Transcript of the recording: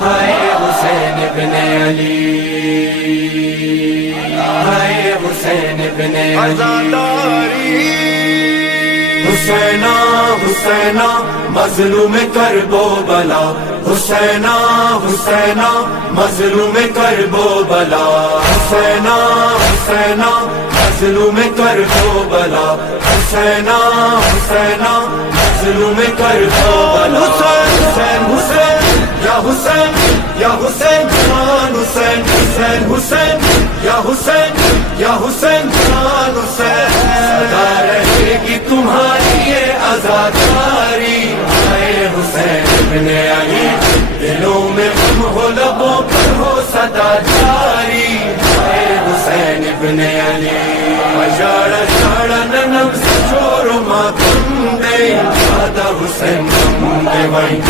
ہائے حسین ابن علی، ہائے حسین ابن علی، حسینہ حسینہ مظلوم کربو بلا، حسینہ حسینہ مظلوم کربو بلا، حسینہ حسینہ مظلوم کربو بلا، حسینہ حسینہ مظلوم کربو بلا، حسین حسین یا حسین یا حسین جان حسین، حسین حسین یا حسین یا حسین جان حسین، سدا رہے گی تمہاری یہ عزاداری، اے حسین ابن علی، دلوں میں غم ہو لبوں پر ہو صدا جاری، اے حسین ابن علی، اشارہ اشارہ ننم سے چھوڑو ماتم دے، دادا حسین دے وائن